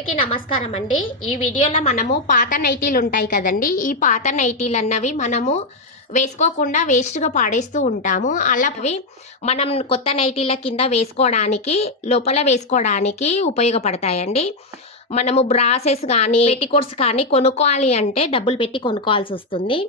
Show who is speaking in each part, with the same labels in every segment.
Speaker 1: అందరికీ నమస్కారం అండి. ఈ వీడియోలో మనము పాత నైటీలు ఉంటాయి కదండి. ఈ పాత నైటీలు అన్నవి మనము వేసుకోకుండా వేస్ట్గా పాడేస్తూ ఉంటాము. అలా మనం కొత్త నైటీల కింద వేసుకోవడానికి లోపల వేసుకోవడానికి ఉపయోగపడతాయండి. మనము బ్రాసెస్ కానీ పెట్టికోట్స్ కానీ కొనుక్కోవాలి అంటే డబ్బులు పెట్టి కొనుక్కోవాల్సి వస్తుంది.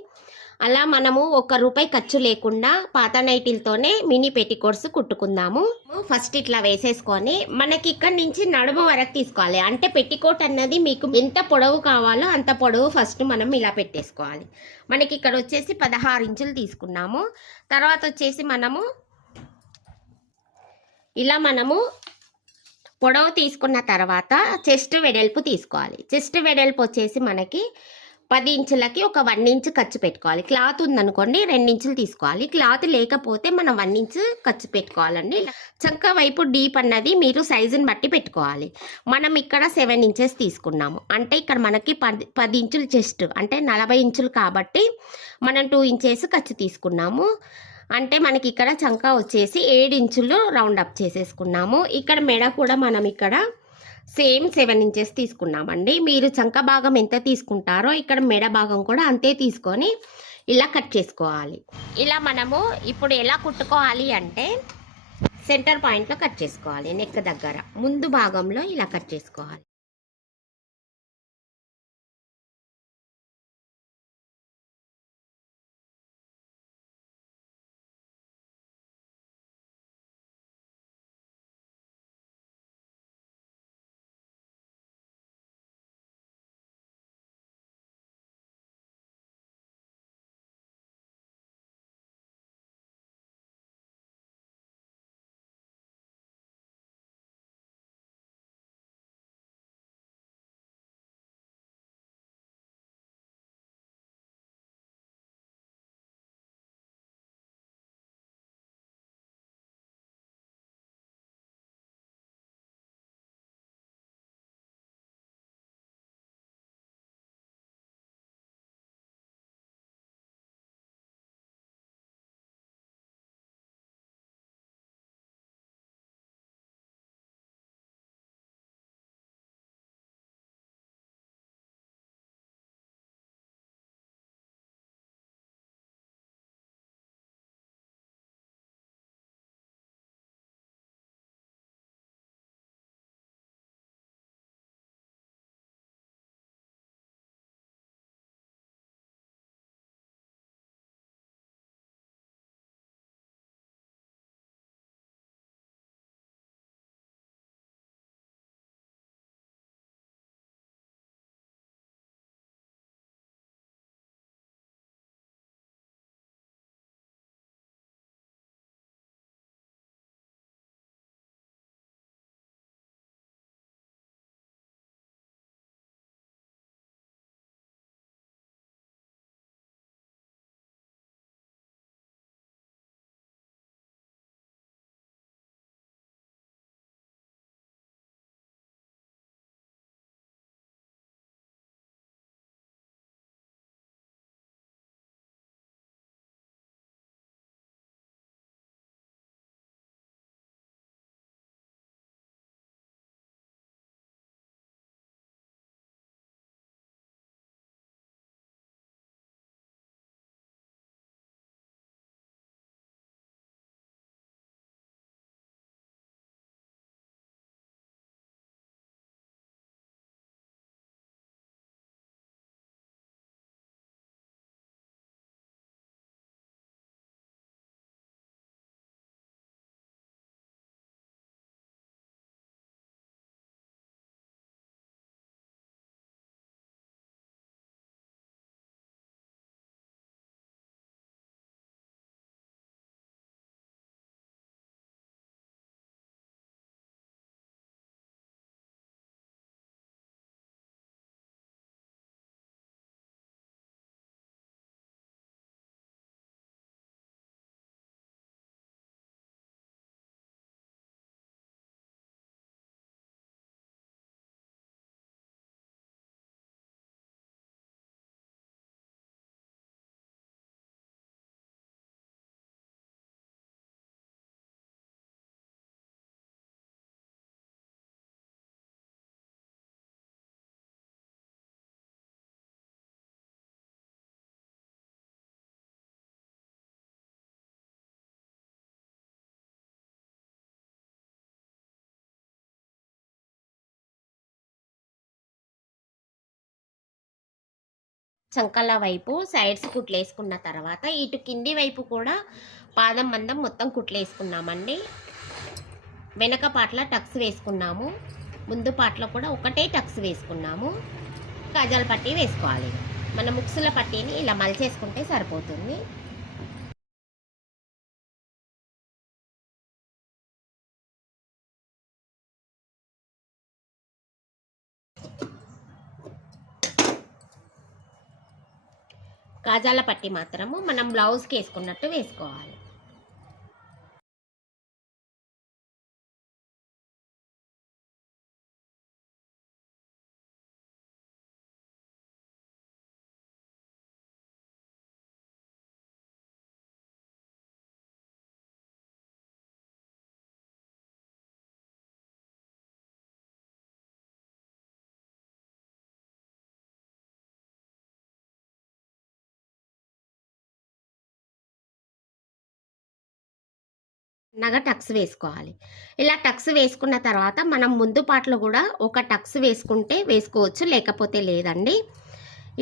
Speaker 1: అలా మనము ఒక రూపాయి ఖర్చు లేకుండా పాత నైటిల్తోనే మినీ పెట్టికోట్స్ కుట్టుకుందాము. ఫస్ట్ ఇట్లా వేసేసుకొని మనకి ఇక్కడ నుంచి నడుము వరకు తీసుకోవాలి. అంటే పెట్టికోట్ అన్నది మీకు ఎంత పొడవు కావాలో అంత పొడవు ఫస్ట్ మనం ఇలా పెట్టేసుకోవాలి. మనకి ఇక్కడ వచ్చేసి పదహారు ఇంచులు తీసుకున్నాము. తర్వాత వచ్చేసి మనము ఇలా మనము పొడవు తీసుకున్న తర్వాత చెస్ట్ వెడల్పు తీసుకోవాలి. చెస్ట్ వెడల్పు వచ్చేసి మనకి పది ఇంచులకి ఒక వన్ ఇంచ్ ఖర్చు పెట్టుకోవాలి. క్లాత్ ఉందనుకోండి రెండు ఇంచులు తీసుకోవాలి. క్లాత్ లేకపోతే మనం వన్ ఇంచ్ ఖర్చు పెట్టుకోవాలండి. చక్క వైపు డీప్ అన్నది మీరు సైజుని బట్టి పెట్టుకోవాలి. మనం ఇక్కడ సెవెన్ ఇంచెస్ తీసుకున్నాము. అంటే ఇక్కడ మనకి పది పది ఇంచులు చెస్ట్ అంటే నలభై ఇంచులు కాబట్టి మనం టూ ఇంచెస్ ఖర్చు తీసుకున్నాము. అంటే మనకి ఇక్కడ చంక వచ్చేసి ఏడు ఇంచులు రౌండ్ అప్ చేసేసుకున్నాము. ఇక్కడ మెడ కూడా మనం ఇక్కడ సేమ్ సెవెన్ ఇంచెస్ తీసుకున్నామండి. మీరు చంక భాగం ఎంత తీసుకుంటారో ఇక్కడ మెడ భాగం కూడా అంతే తీసుకొని ఇలా కట్ చేసుకోవాలి. ఇలా మనము ఇప్పుడు ఎలా కుట్టుకోవాలి అంటే సెంటర్ పాయింట్లో కట్ చేసుకోవాలి నెక్ దగ్గర. ముందు భాగంలో ఇలా కట్ చేసుకోవాలి. చంకల వైపు సైడ్స్ కుట్లు వేసుకున్న తర్వాత ఇటు కింది వైపు కూడా పాదం మందం మొత్తం కుట్లేసుకున్నామండి. వెనక పాటల టక్స్ వేసుకున్నాము. ముందు పాటలో కూడా ఒకటే టక్స్ వేసుకున్నాము. కాజాల పట్టీ వేసుకోవాలి. మన ముక్సుల పట్టీని ఇలా మలిచేసుకుంటే సరిపోతుంది. కాజాల పట్టి మాత్రము మనం బ్లౌజ్కి వేసుకున్నట్టు వేసుకోవాలి. నగ టక్స్ వేసుకోవాలి. ఇలా టక్స్ వేసుకున్న తర్వాత మనం ముందు పాటలో కూడా ఒక టక్స్ వేసుకుంటే వేసుకోవచ్చు లేకపోతే లేదండి.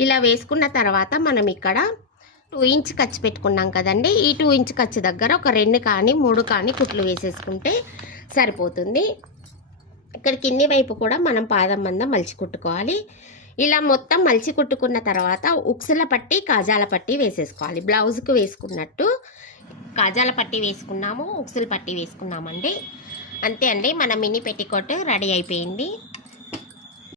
Speaker 1: ఇలా వేసుకున్న తర్వాత మనం ఇక్కడ టూ ఇంచ్ ఖర్చు పెట్టుకున్నాం కదండి. ఈ టూ ఇంచ్ ఖర్చు దగ్గర ఒక రెండు కానీ మూడు కానీ కుట్లు వేసేసుకుంటే సరిపోతుంది. ఇక్కడ కింది వైపు కూడా మనం పాదం మందం మలిచి కుట్టుకోవాలి. ఇలా మొత్తం మలిచి కుట్టుకున్న తర్వాత ఉక్సుల పట్టి కాజాల పట్టి వేసేసుకోవాలి. బ్లౌజ్కి వేసుకున్నట్టు కాజాల పట్టి వేసుకున్నాము ఉక్సుల పట్టి వేసుకున్నామండి. అంతే అండి మన మినీ పెట్టికోట్ రెడీ అయిపోయింది.